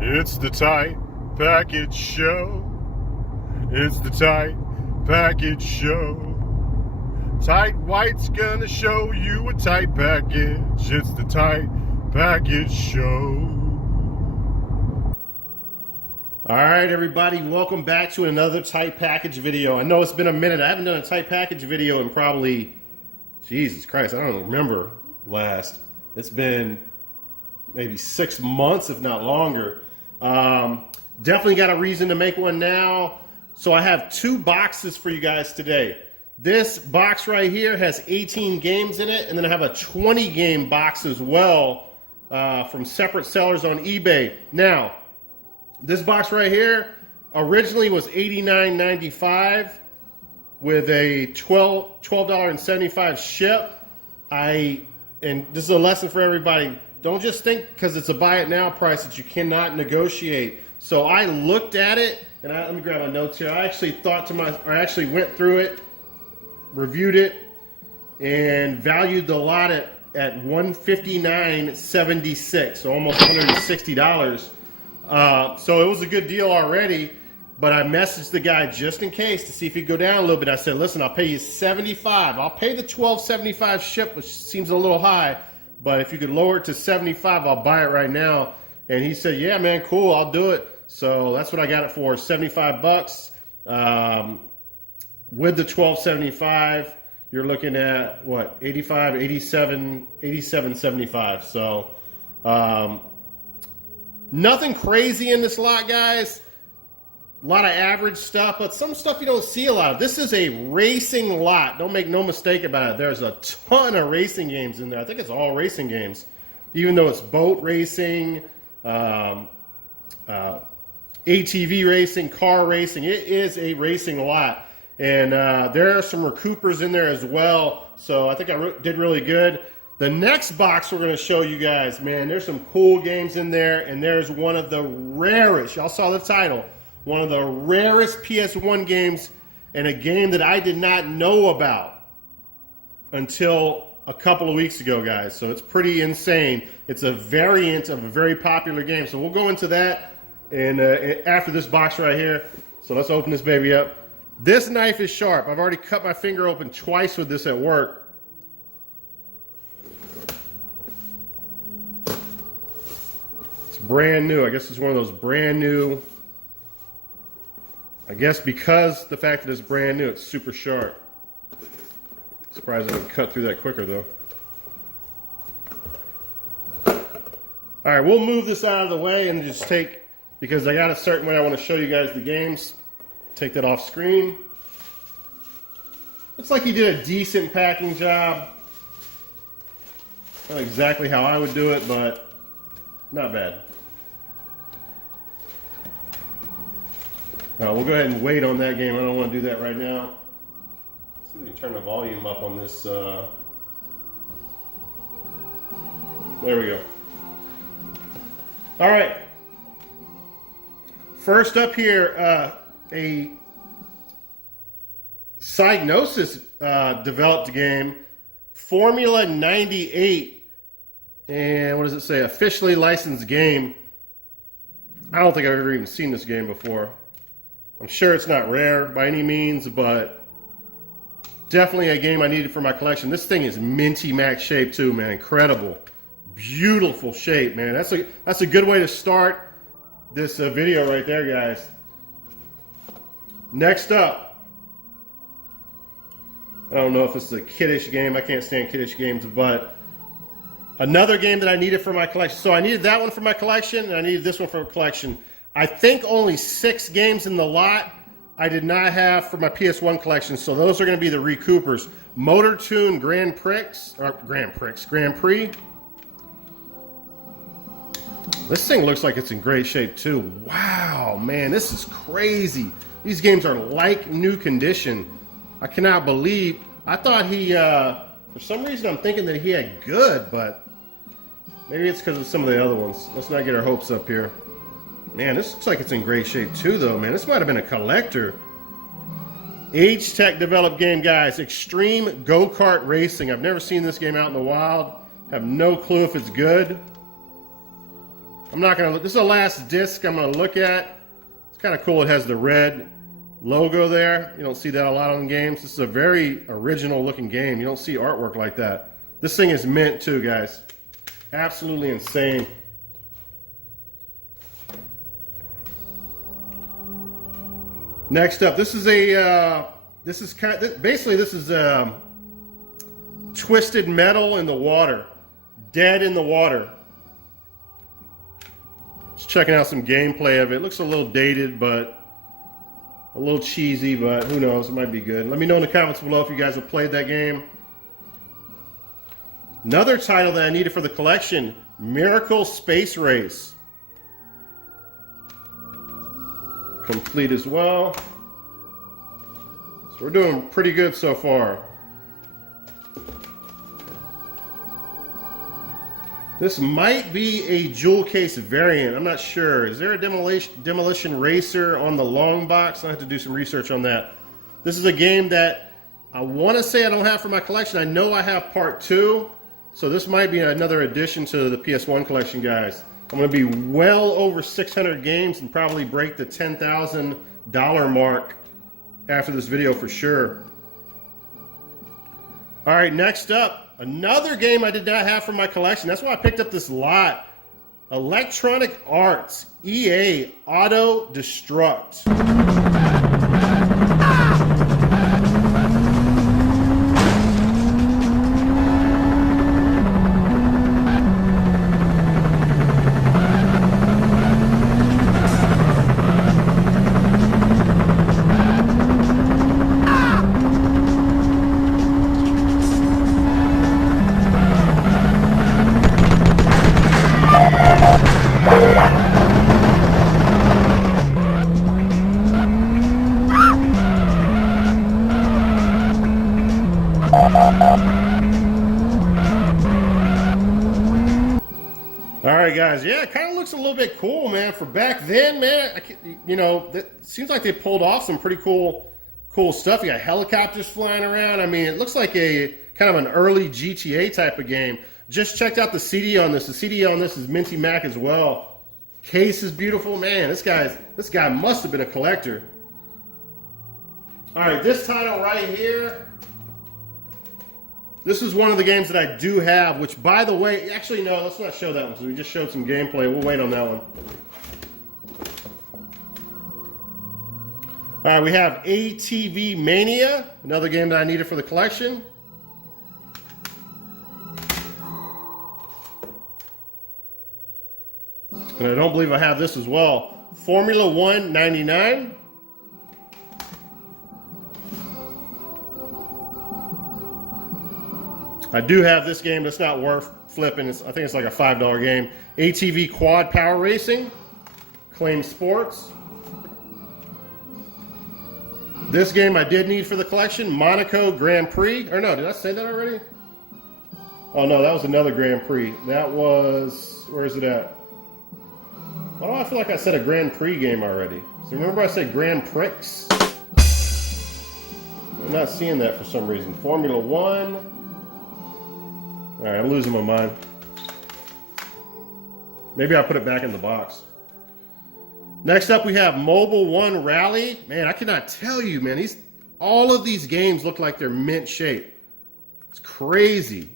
It's the Tight Package Show. It's the Tight Package Show. Tight White's gonna show you a tight package. It's the Tight Package Show. All right, everybody, welcome back to another Tight Package video. I know it's been a minute. I haven't done a Tight Package video in probably, Jesus Christ, I don't remember last. It's been maybe 6 months, if not longer. Definitely got a reason to make one now. So I have 2 boxes for you guys today. This box right here has 18 games in it, and then I have a 20 game box as well from separate sellers on eBay. Now, this box right here originally was $89.95 with a $12.75 ship. And this is a lesson for everybody. Don't just think because it's a buy it now price that you cannot negotiate. So I looked at it, and let me grab my notes here. I actually went through it, reviewed it, and valued the lot at $159.76, so almost $160. So it was a good deal already, but I messaged the guy just in case to see if he'd go down a little bit. I said, listen, I'll pay you $75. I'll pay the $12.75 ship, which seems a little high, but if you could lower it to $75, I'll buy it right now. And he said, yeah, man, cool, I'll do it. So that's what I got it for, $75. With the $12.75, you're looking at what, 85, 87.75. So nothing crazy in this lot, guys. A lot of average stuff, but some stuff you don't see a lot of. This is a racing lot. Don't make no mistake about it. There's a ton of racing games in there. I think it's all racing games, even though it's boat racing, ATV racing, car racing. It is a racing lot. And there are some recoupers in there as well. So I think I did really good. The next box we're going to show you guys, man, there's some cool games in there. And there's one of the rarest, y'all saw the title, one of the rarest PS1 games, and a game that I did not know about until a couple of weeks ago, guys. So it's pretty insane. It's a variant of a very popular game. So we'll go into that and after this box right here. So let's open this baby up. This knife is sharp. I've already cut my finger open twice with this at work. It's brand new. I guess it's one of those brand new. I guess because the fact that it's brand new, it's super sharp. Surprised I didn't cut through that quicker though. All right, we'll move this out of the way and just take, because I got a certain way I want to show you guys the games. Take that off screen. Looks like he did a decent packing job. Not exactly how I would do it, but not bad. We'll go ahead and wait on that game. I don't want to do that right now. Let's see if we can turn the volume up on this. There we go. All right. First up here, a Psygnosis developed game, Formula 98, and what does it say? Officially licensed game. I don't think I've ever even seen this game before. I'm sure it's not rare by any means, but definitely a game I needed for my collection. This thing is minty max shape too, man. Incredible, beautiful shape, man. That's a good way to start this video right there, guys. Next up, I don't know if it's a kiddish game. I can't stand kiddish games, but another game that I needed for my collection. So I needed that one for my collection, and I needed this one for my collection. I think only 6 games in the lot I did not have for my PS1 collection, so those are going to be the recoupers. Motor Tune Grand Prix. This thing looks like it's in great shape too. Wow, man, this is crazy. These games are like new condition. I cannot believe. I thought he, for some reason I'm thinking that he had good, but maybe it's because of some of the other ones. Let's not get our hopes up here. Man, this looks like it's in great shape too, though, man. This might have been a collector. H-Tech developed game, guys. Extreme Go-Kart Racing. I've never seen this game out in the wild. Have no clue if it's good. I'm not gonna look. This is the last disc I'm gonna look at. It's kind of cool. It has the red logo there. You don't see that a lot on games. This is a very original looking game. You don't see artwork like that. This thing is mint too, guys. Absolutely insane. Next up, this is Twisted Metal in the water, Dead in the water. Just checking out some gameplay of it. Looks a little dated, but a little cheesy, but who knows? It might be good. Let me know in the comments below if you guys have played that game. Another title that I needed for the collection, Miracle Space Race. Complete as well. So we're doing pretty good so far. This might be a jewel case variant. I'm not sure. Is there a demolition racer on the long box? I have to do some research on that. This is a game that I want to say I don't have for my collection. I know I have part 2. So this might be another addition to the PS1 collection, guys. I'm going to be well over 600 games and probably break the $10,000 mark after this video for sure. All right, next up, another game I did not have for my collection. That's why I picked up this lot. Electronic Arts, EA Auto Destruct. All right, guys. Yeah, it kind of looks a little bit cool, man. For back then, man, you know, it seems like they pulled off some pretty cool stuff. You got helicopters flying around. I mean, it looks like a kind of an early GTA type of game. Just checked out the CD on this. The CD on this is Minty Mac as well. Case is beautiful, man. This guy must have been a collector. All right, this title right here. This is one of the games that I do have, which, by the way, actually, no, let's not show that one because we just showed some gameplay. We'll wait on that one. All right, we have ATV Mania, another game that I needed for the collection. And I don't believe I have this as well. Formula 1 99. I do have this game that's not worth flipping. I think it's like a $5 game. ATV Quad Power Racing. Claim Sports. This game I did need for the collection. Monaco Grand Prix. Or no, did I say that already? Oh no, that was another Grand Prix. That was, where is it at? Why do I feel like I said a Grand Prix game already? So remember I said Grand Prix? I'm not seeing that for some reason. Formula 1. All right, I'm losing my mind. Maybe I'll put it back in the box. Next up, we have Mobile 1 Rally. Man, I cannot tell you, man. All of these games look like they're mint shape. It's crazy.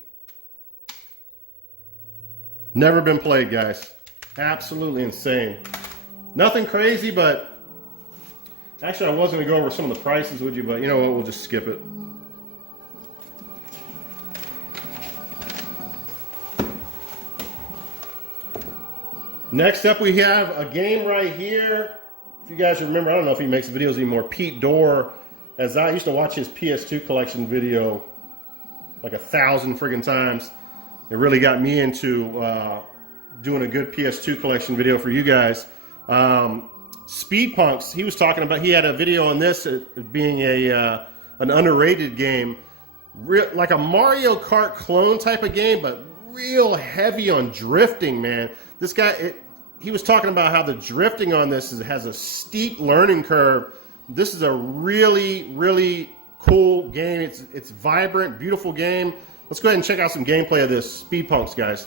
Never been played, guys. Absolutely insane. Nothing crazy, but actually I was going to go over some of the prices with you, but you know what? We'll just skip it. Next up, we have a game right here. If you guys remember, I don't know if he makes videos anymore, Pete Dorr. As I used to watch his PS2 collection video like 1,000 friggin' times. It really got me into doing a good PS2 collection video for you guys. Speed Punks, he was talking about, he had a video on this being an underrated game. Like a Mario Kart clone type of game, but real heavy on drifting, man. This guy, he was talking about how the drifting on this has a steep learning curve. This is a really, really cool game. It's vibrant, beautiful game. Let's go ahead and check out some gameplay of this. Speed Punks, guys.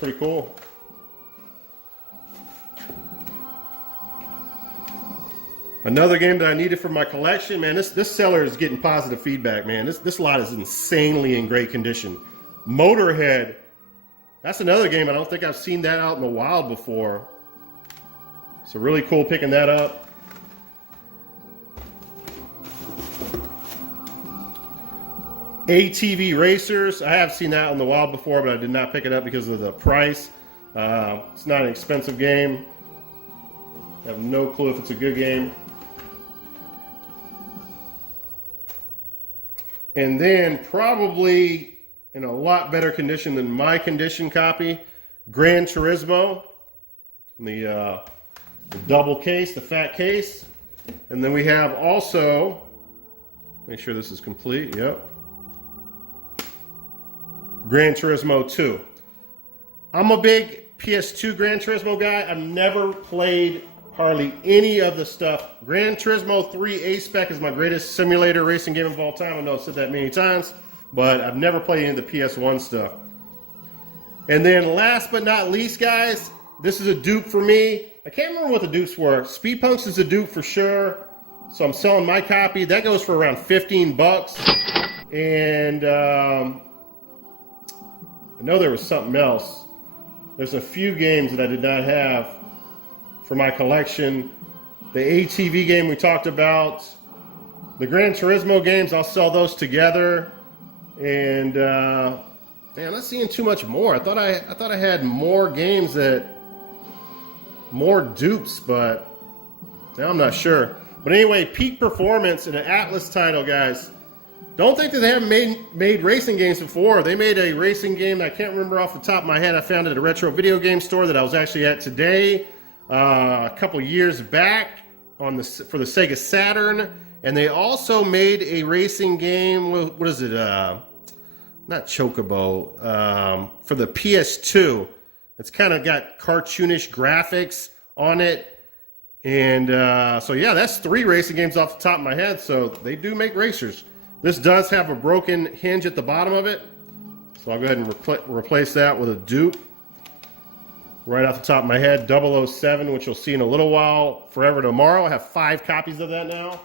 pretty cool. Another game that I needed for my collection, man, this seller is getting positive feedback, man. This lot is insanely in great condition. Motorhead, that's another game. I don't think I've seen that out in the wild before. So really cool picking that up. ATV Racers, I have seen that in the wild before, but I did not pick it up because of the price. It's not an expensive game. I have no clue if it's a good game. And then probably in a lot better condition than my condition copy, Gran Turismo, the double case, the fat case. And then we have also, make sure this is complete, yep, Gran Turismo 2. I'm a big PS2 Gran Turismo guy. I've never played hardly any of the stuff. Gran Turismo 3 A-Spec is my greatest simulator racing game of all time. I know I've said that many times, but I've never played any of the PS1 stuff. And then last but not least, guys, this is a dupe for me. I can't remember what the dupes were. Speed Punks is a dupe for sure. So I'm selling my copy. That goes for around 15 bucks. And I know there was something else. There's a few games that I did not have for my collection. The ATV game we talked about. The Gran Turismo games, I'll sell those together. And man, I'm not seeing too much more. I thought I had more games more dupes, but now I'm not sure. But anyway, Peak Performance in an Atlas title, guys. Don't think that they haven't made racing games before. They made a racing game that I can't remember off the top of my head. I found it at a retro video game store that I was actually at today, a couple years back for the Sega Saturn. And they also made a racing game. What is it? Not Chocobo. For the PS2. It's kind of got cartoonish graphics on it. And so yeah, that's 3 racing games off the top of my head. So they do make racers. This does have a broken hinge at the bottom of it. So I'll go ahead and replace that with a dupe. Right off the top of my head, 007, which you'll see in a little while. Forever Tomorrow. I have 5 copies of that now.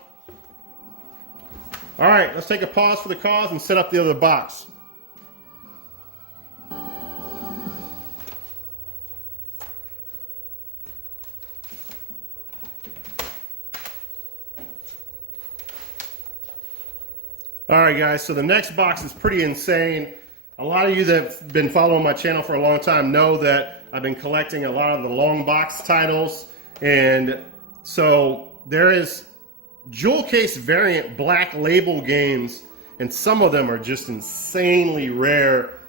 All right, let's take a pause for the cause and set up the other box. All right, guys, so the next box is pretty insane. A lot of you that have been following my channel for a long time know that I've been collecting a lot of the long box titles. And so there is jewel case variant black label games, and some of them are just insanely rare.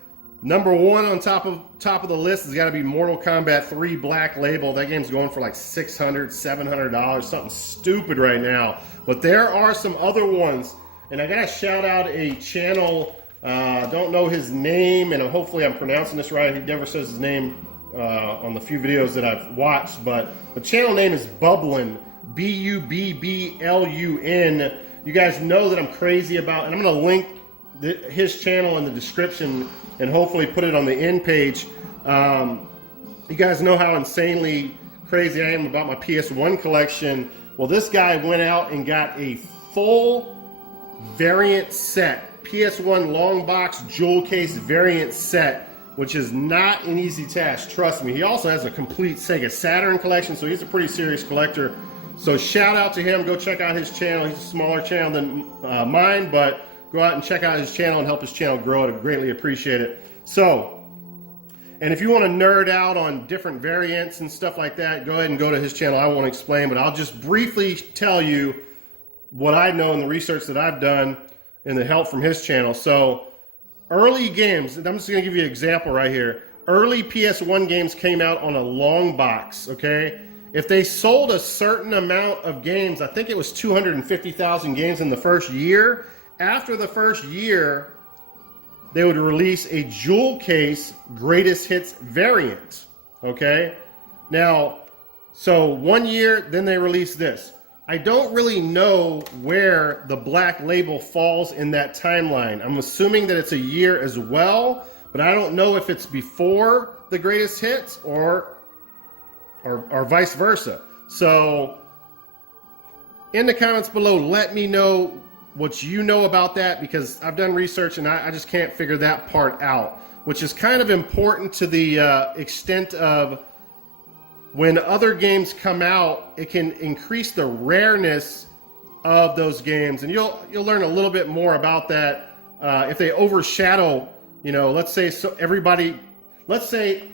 Number 1 on top of the list has got to be Mortal Kombat 3 black label. That game's going for like $600, $700, something stupid right now. But there are some other ones. And I gotta shout out a channel, don't know his name, and hopefully I'm pronouncing this right. He never says his name on the few videos that I've watched, but the channel name is Bubblin, B-U-B-B-L-U-N. You guys know that I'm crazy about, and I'm gonna link his channel in the description and hopefully put it on the end page. You guys know how insanely crazy I am about my PS1 collection. Well, this guy went out and got a full variant set, PS1 long box jewel case variant set, which is not an easy task, trust me. He also has a complete Sega Saturn collection, so he's a pretty serious collector. So shout out to him. Go check out his channel. He's a smaller channel than mine, but go out and check out his channel and help his channel grow. I'd greatly appreciate it. So, and if you want to nerd out on different variants and stuff like that, go ahead and go to his channel. I won't explain, but I'll just briefly tell you what I know and the research that I've done and the help from his channel. So early games, and I'm just going to give you an example right here. Early PS1 games came out on a long box, okay? If they sold a certain amount of games, I think it was 250,000 games in the first year. After the first year, they would release a jewel case greatest hits variant, okay? Now, so 1 year, then they released this. I don't really know where the black label falls in that timeline. I'm assuming that it's a year as well, but I don't know if it's before the greatest hits or vice versa. So in the comments below, let me know what you know about that, because I've done research and I just can't figure that part out, which is kind of important to the extent of when other games come out, it can increase the rareness of those games, and you'll learn a little bit more about that if they overshadow, you know, let's say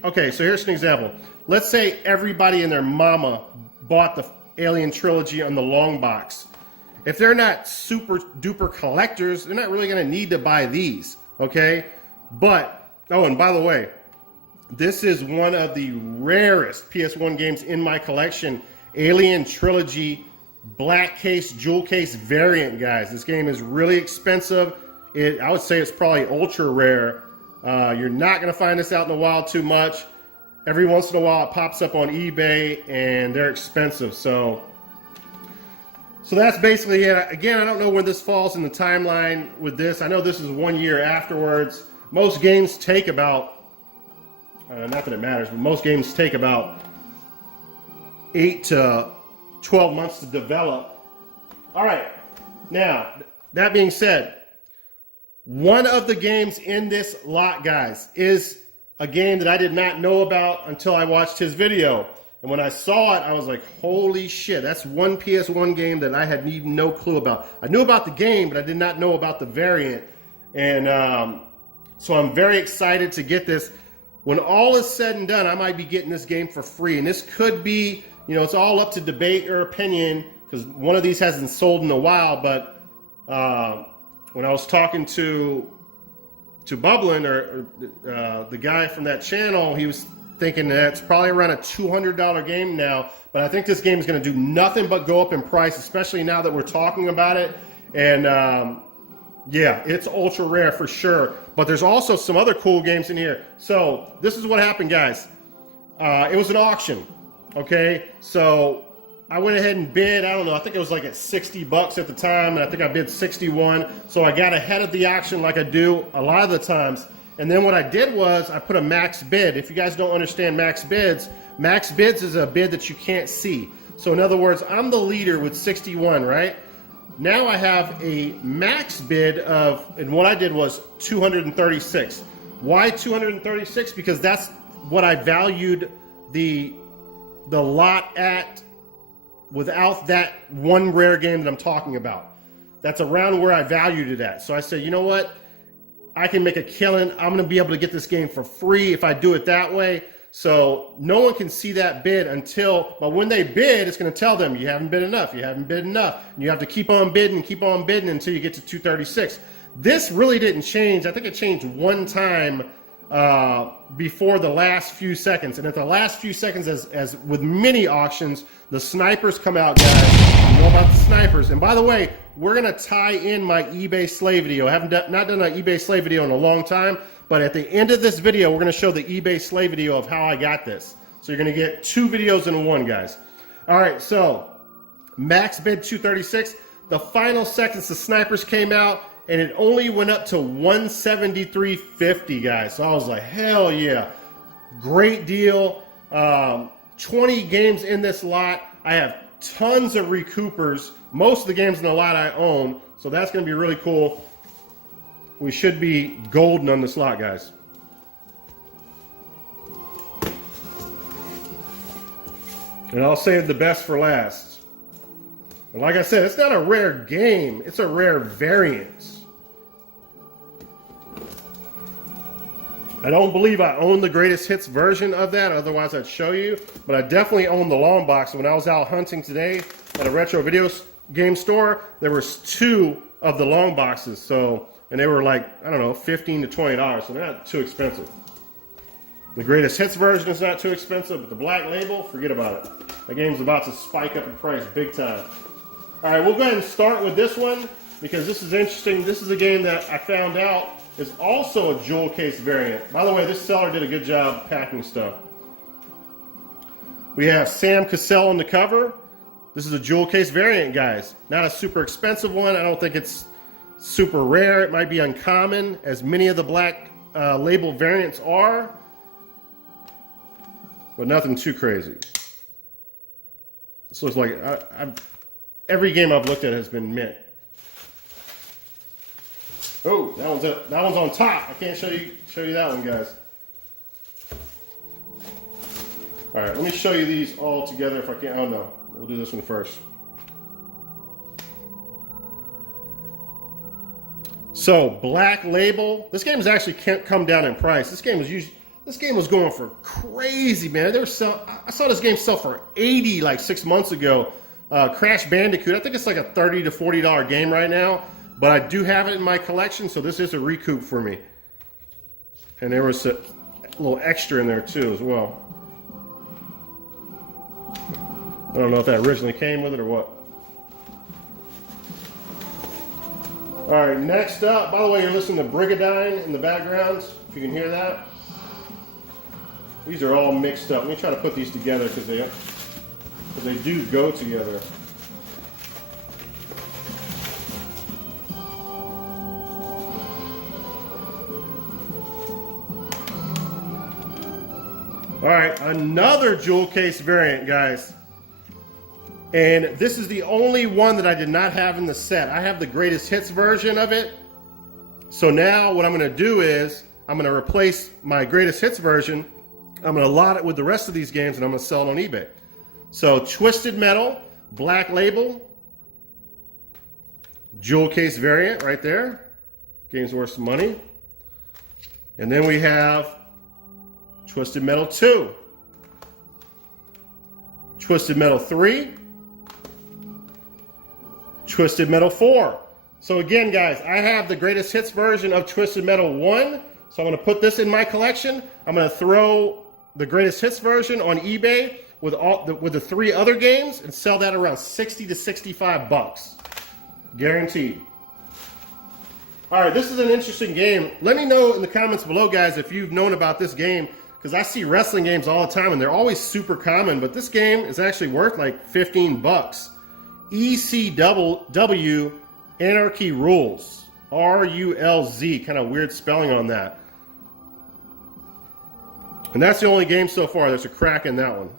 okay, so here's an example. Let's say everybody and their mama bought the Alien trilogy on the long box. If they're not super duper collectors, they're not really going to need to buy these, okay? But, oh, and by the way, this is one of the rarest PS1 games in my collection, Alien Trilogy Black Case, Jewel Case variant, guys. This game is really expensive. I would say it's probably ultra rare. You're not going to find this out in the wild too much. Every once in a while it pops up on eBay, and they're expensive. So that's basically it. Again, I don't know where this falls in the timeline with this. I know this is 1 year afterwards. Most games take about, not that it matters, but most games take about 8 to 12 months to develop. All right, now, that being said, one of the games in this lot, guys, is a game that I did not know about until I watched his video. And when I saw it, I was like, holy shit, that's one PS1 game that I had even no clue about. I knew about the game, but I did not know about the variant. And so I'm very excited to get this. When all is said and done, I might be getting this game for free. And this could be, you know, it's all up to debate or opinion, because one of these hasn't sold in a while. But when I was talking to Bublin, or the guy from that channel, he was thinking that it's probably around a $200 game now. But I think this game is going to do nothing but go up in price, especially now that we're talking about it. And yeah, it's ultra rare for sure. But there's also some other cool games in here. So this is what happened, guys. It was an auction. Okay, so I went ahead and bid, I don't know, I think it was like at 60 bucks at the time, and I think I bid 61. So I got ahead of the auction like I do a lot of the times. And then what I did was I put a max bid. If you guys don't understand max bids is a bid that you can't see. So in other words, I'm the leader with 61, right? Now I have a max bid of, and what I did was 236. Why 236? Because that's what I valued the lot at without that one rare game that I'm talking about. That's around where I valued it at. So I said, you know what? I can make a killing. I'm going to be able to get this game for free if I do it that way. So no one can see that bid until, but when they bid, it's going to tell them you haven't bid enough, you haven't bid enough. And you have to keep on bidding until you get to 236. This really didn't change. I think it changed one time before the last few seconds. And at the last few seconds, as with many auctions, the snipers come out, guys. You know about the snipers. And by the way, we're going to tie in my eBay slave video. I haven't not done an eBay slave video in a long time, but at the end of this video, we're going to show the eBay slave video of how I got this. So you're going to get 2 videos in one, guys. All right, so max bid 236. The final seconds, the snipers came out, and it only went up to 173.50, guys. So I was like, hell yeah. Great deal. 20 games in this lot. I have tons of recoupers. Most of the games in the lot I own. So that's going to be really cool. We should be golden on this lot, guys. And I'll save the best for last. And like I said, it's not a rare game. It's a rare variant. I don't believe I own the greatest hits version of that, otherwise I'd show you. But I definitely own the long box. When I was out hunting today at a retro video game store, there was 2 of the long boxes. So, and they were like, I don't know, $15 to $20. So they're not too expensive. The greatest hits version is not too expensive, but the black label, forget about it. The game's about to spike up in price big time. All right, we'll go ahead and start with this one because this is interesting. This is a game that I found out is also a jewel case variant. By the way, this seller did a good job packing stuff. We have Sam Cassell on the cover. This is a jewel case variant, guys. Not a super expensive one. I don't think it's super rare. It might be uncommon, as many of the black label variants are. but nothing too crazy. This looks like every game I've looked at has been mint. Oh, that one's on top. I can't show you that one, guys. All right, let me show you these all together if I can. Oh no, we'll do this one first. So Black Label. This game has actually come down in price. This game was going for crazy, man. I saw this game sell for $80 like 6 months ago. Crash Bandicoot. I think it's like a $30 to $40 game right now, but I do have it in my collection, so this is a recoup for me. And there was a little extra in there too as well. I don't know if that originally came with it or what. All right, next up, by the way, you're listening to Brigadine in the background, if you can hear that. These are all mixed up. Let me try to put these together because they do go together. All right, another jewel case variant, guys. And this is the only one that I did not have in the set. I have the greatest hits version of it. So now what I'm going to do is I'm going to replace my greatest hits version. I'm going to lot it with the rest of these games and I'm going to sell it on eBay. So Twisted Metal, Black Label, jewel case variant right there. Game's worth some money. And then we have Twisted Metal 2, Twisted Metal 3, Twisted Metal 4. So again, guys, I have the greatest hits version of Twisted Metal 1. So I'm going to put this in my collection. I'm going to throw the greatest hits version on eBay with the 3 other games and sell that around 60 to 65 bucks. Guaranteed. All right, this is an interesting game. Let me know in the comments below, guys, if you've known about this game, because I see wrestling games all the time and they're always super common, but this game is actually worth like 15 bucks. ECW Anarchy Rules. R-U-L-Z. Kind of weird spelling on that. And that's the only game so far. There's a crack in that one.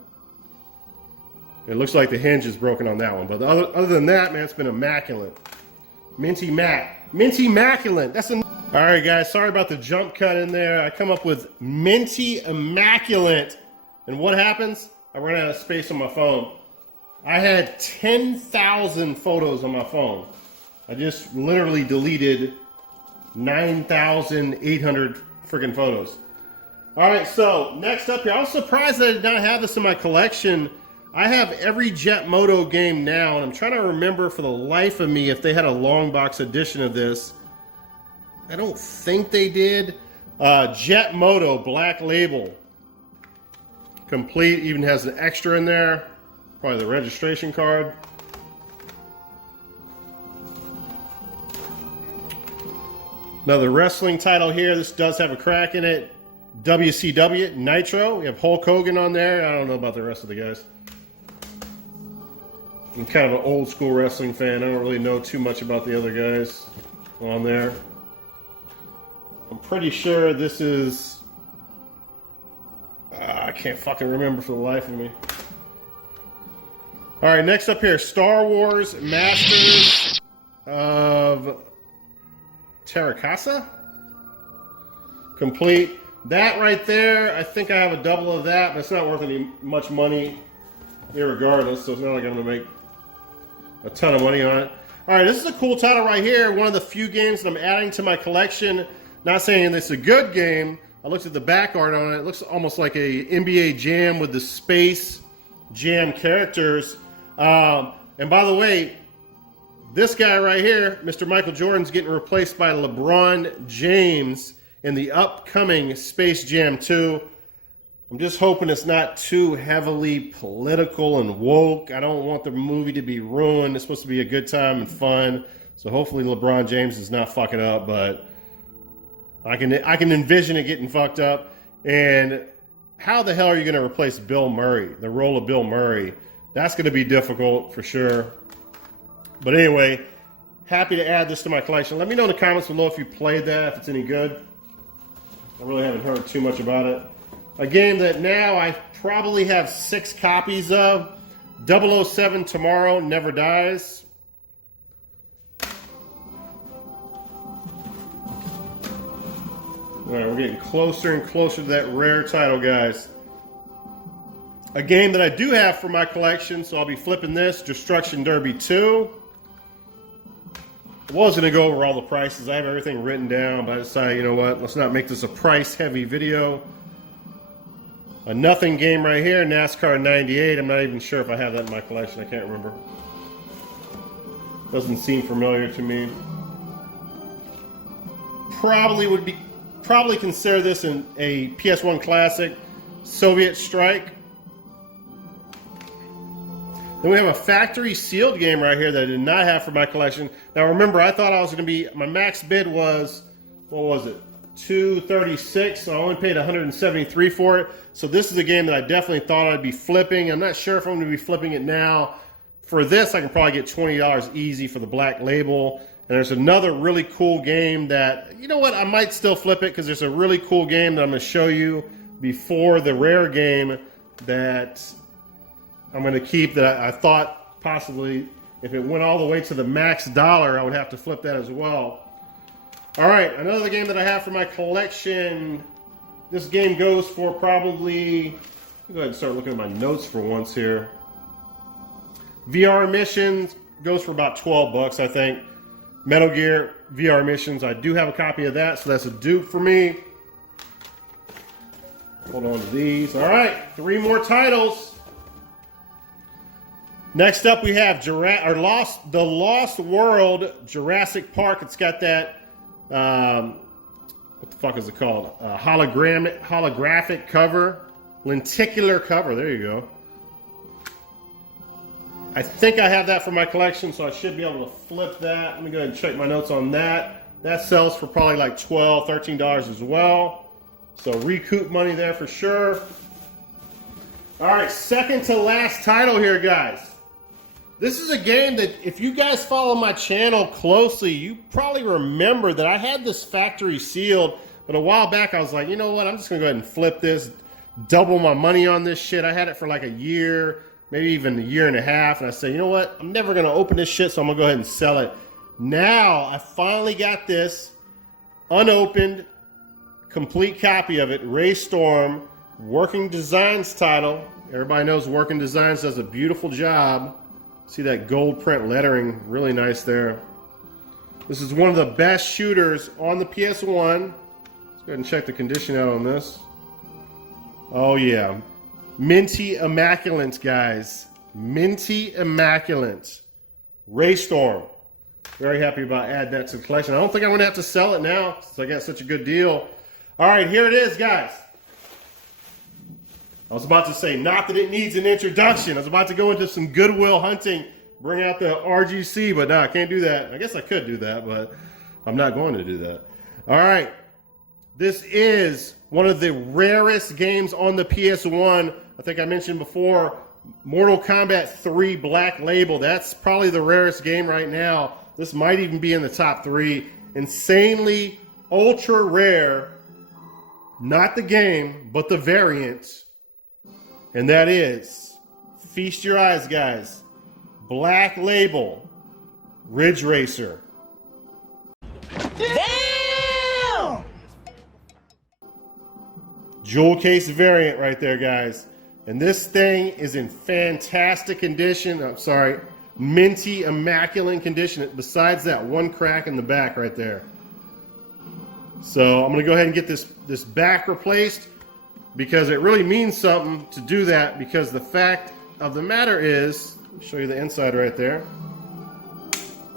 It looks like the hinge is broken on that one. But other than that, man, it's been immaculate. Minty Immaculate. That's a... All right, guys. Sorry about the jump cut in there. I come up with Minty Immaculate. And what happens? I run out of space on my phone. I had 10,000 photos on my phone. I just literally deleted 9,800 freaking photos. All right, so next up here, I was surprised that I did not have this in my collection. I have every Jet Moto game now, and I'm trying to remember for the life of me if they had a long box edition of this. I don't think they did. Jet Moto Black Label. Complete, even has an extra in there. Probably the registration card. Another wrestling title here. This does have a crack in it. WCW Nitro. We have Hulk Hogan on there. I don't know about the rest of the guys. I'm kind of an old school wrestling fan. I don't really know too much about the other guys on there. I'm pretty sure this is... I can't fucking remember for the life of me. All right, next up here, Star Wars Masters of Terracasa. Complete. That right there, I think I have a double of that, but it's not worth much money irregardless, so it's not like I'm going to make a ton of money on it. All right, this is a cool title right here. One of the few games that I'm adding to my collection. Not saying this is a good game. I looked at the back art on it. It looks almost like a NBA Jam with the Space Jam characters. And by the way, this guy right here, Mr. Michael Jordan's getting replaced by LeBron James in the upcoming Space Jam 2. I'm just hoping it's not too heavily political and woke. I don't want the movie to be ruined. It's supposed to be a good time and fun. So hopefully LeBron James is not fucking up, but I can envision it getting fucked up. And how the hell are you going to replace Bill Murray, the role of Bill Murray? That's going to be difficult for sure. But anyway, happy to add this to my collection. Let me know in the comments below if you played that, if it's any good. I really haven't heard too much about it. A game that now I probably have 6 copies of. 007 Tomorrow Never Dies. Alright, we're getting closer and closer to that rare title, guys. A game that I do have for my collection, so I'll be flipping this, Destruction Derby 2. I was going to go over all the prices. I have everything written down, but I decided, you know what, let's not make this a price-heavy video. A nothing game right here, NASCAR 98. I'm not even sure if I have that in my collection. I can't remember. Doesn't seem familiar to me. Probably consider this a PS1 classic, Soviet Strike. Then we have a factory sealed game right here that I did not have for my collection. Now remember, I thought I was going to be, my max bid was, what was it? $236, so I only paid $173 for it. So this is a game that I definitely thought I'd be flipping. I'm not sure if I'm going to be flipping it now. For this, I can probably get $20 easy for the black label. And there's another really cool game that, you know what, I might still flip it because there's a really cool game that I'm going to show you before the rare game that I'm going to keep, that I thought possibly if it went all the way to the max dollar, I would have to flip that as well. All right, another game that I have for my collection. This game goes for probably, let me go ahead and start looking at my notes for once here. VR Missions goes for about 12 bucks, I think. Metal Gear VR Missions, I do have a copy of that, so that's a dupe for me. Hold on to these. All right, 3 more titles. Next up, we have The Lost World Jurassic Park. It's got that, what the fuck is it called? Holographic cover, lenticular cover. There you go. I think I have that for my collection, so I should be able to flip that. Let me go ahead and check my notes on that. That sells for probably like $12, $13 as well. So recoup money there for sure. All right, second to last title here, guys. This is a game that if you guys follow my channel closely, you probably remember that I had this factory sealed, but a while back I was like, you know what, I'm just gonna go ahead and flip this, double my money on this shit. I had it for like a year, maybe even a year and a half, and I said, you know what, I'm never gonna open this shit, so I'm gonna go ahead and sell it. Now, I finally got this unopened, complete copy of it, Ray Storm, Working Designs title. Everybody knows Working Designs does a beautiful job. See that gold print lettering, really nice there. This is one of the best shooters on the PS1. Let's go ahead and check the condition out on this. Oh yeah, minty immaculate, guys. Minty immaculate. Ray Storm. Very happy about adding that to the collection. I don't think I'm gonna have to sell it now since I got such a good deal. All right, here it is, guys. I was about to say, not that it needs an introduction. I was about to go into some Goodwill hunting, bring out the RGC, but no, I can't do that. I guess I could do that, but I'm not going to do that. All right. This is one of the rarest games on the PS1. I think I mentioned before, Mortal Kombat 3 Black Label. That's probably the rarest game right now. This might even be in the top 3. Insanely ultra rare. Not the game, but the variant. And that is, feast your eyes, guys, Black Label Ridge Racer. Damn! Jewel case variant right there, guys. And this thing is in fantastic condition. I'm sorry, minty, immaculate condition, besides that one crack in the back right there. So I'm going to go ahead and get this back replaced, because it really means something to do that, because the fact of the matter is, let me show you the inside right there.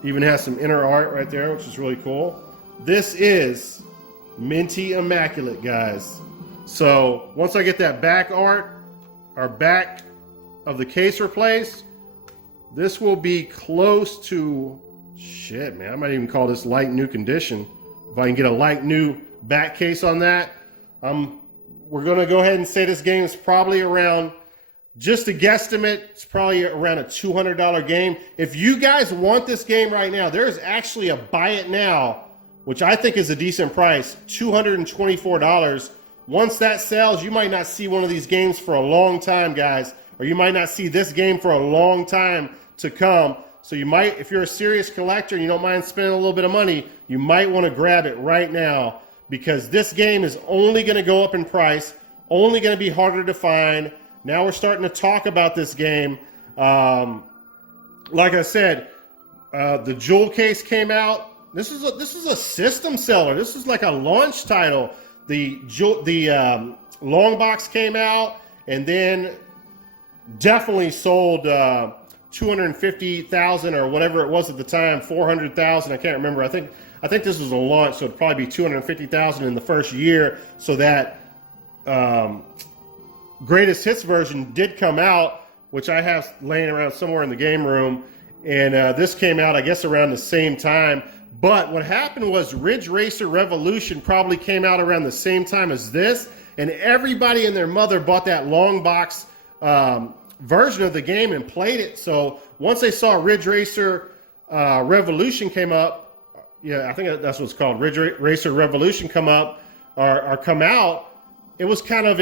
Even has some inner art right there, which is really cool. This is minty immaculate, guys. So once I get that back art, or back of the case replaced, this will be close to, shit, man, I might even call this light new condition. If I can get a light new back case on that, we're going to go ahead and say this game is probably around, just a guesstimate, it's probably around a $200 game. If you guys want this game right now, there's actually a buy it now, which I think is a decent price, $224. once that sells, you might not see one of these games for a long time, guys, or you might not see this game for a long time to come. So you might, if you're a serious collector and you don't mind spending a little bit of money, you might want to grab it right now, because this game is only going to go up in price, only going to be harder to find. Now we're starting to talk about this game. Like I said, the Jewel Case came out. This is a system seller. This is like a launch title. The long box came out, and then definitely sold 250,000 or whatever it was at the time, 400,000. I can't remember. I think this was a launch, so it'd probably be 250,000 in the first year. So that greatest hits version did come out, which I have laying around somewhere in the game room, and this came out, I guess, around the same time. But what happened was Ridge Racer Revolution probably came out around the same time as this, and everybody and their mother bought that long box version of the game and played it. So once they saw Ridge Racer Revolution came up, yeah, I think that's what it's called, Ridge Racer Revolution come up or come out, it was kind of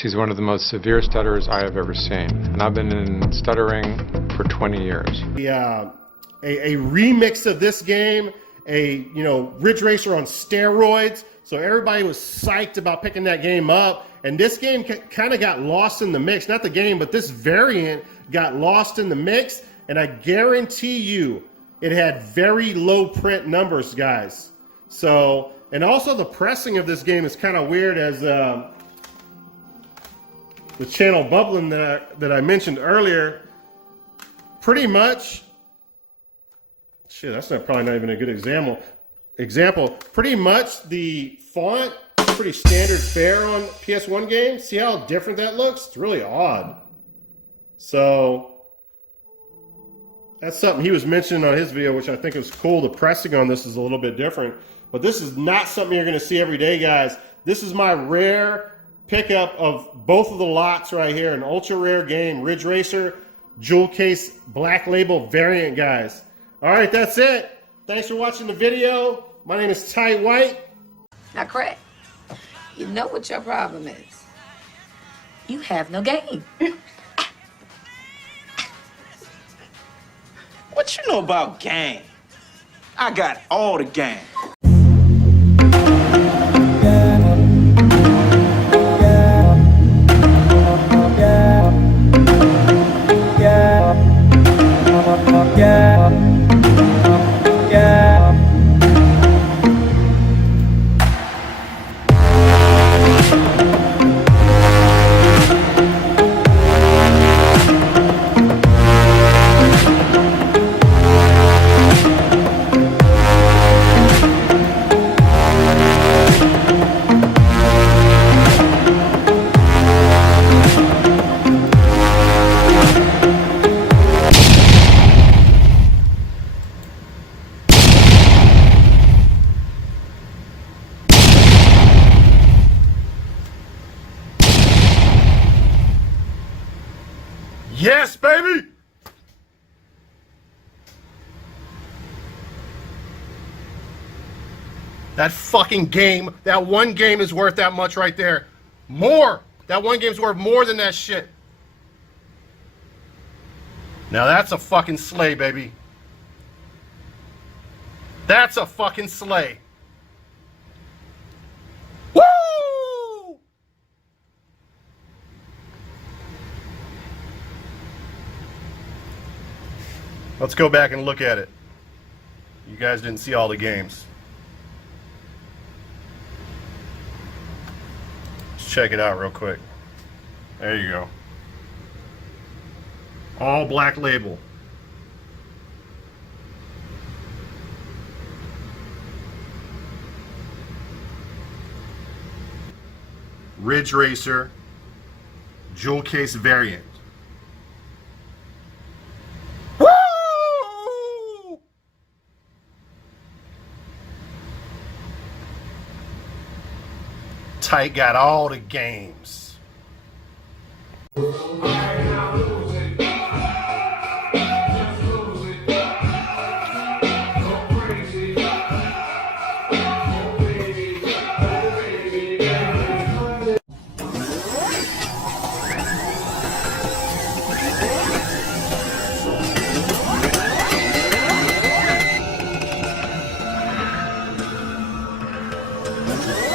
He's one of the most severe stutterers I have ever seen, and I've been in stuttering for 20 years. A remix of this game, Ridge Racer on steroids. So everybody was psyched about picking that game up, and this game kind of got lost in the mix. Not the game, but this variant got lost in the mix, and I guarantee you it had very low print numbers, guys. So, and also the pressing of this game is kind of weird, as the channel bubbling that I mentioned earlier, pretty much, shit, that's probably not even a good example. Pretty much the font is pretty standard fare on PS1 games. See how different that looks? It's really odd. So that's something he was mentioning on his video, which I think is cool. The pressing on this is a little bit different, but this is not something you're going to see every day, guys. This is my rare pickup of both of the lots right here, an ultra rare game, Ridge Racer Jewel Case Black Label variant, guys. All right, that's it. Thanks for watching the video. My name is Ty White. Now, Craig, you know what your problem is. You have no game. What you know about game? I got all the game. Yes, baby! That fucking game, that one game is worth that much right there. More! That one game's worth more than that shit. Now that's a fucking sleigh, baby. That's a fucking sleigh. Woo! Let's go back and look at it. You guys didn't see all the games. Let's check it out real quick. There you go. All Black Label. Ridge Racer Jewel Case variant. Tight got all the games. Bye.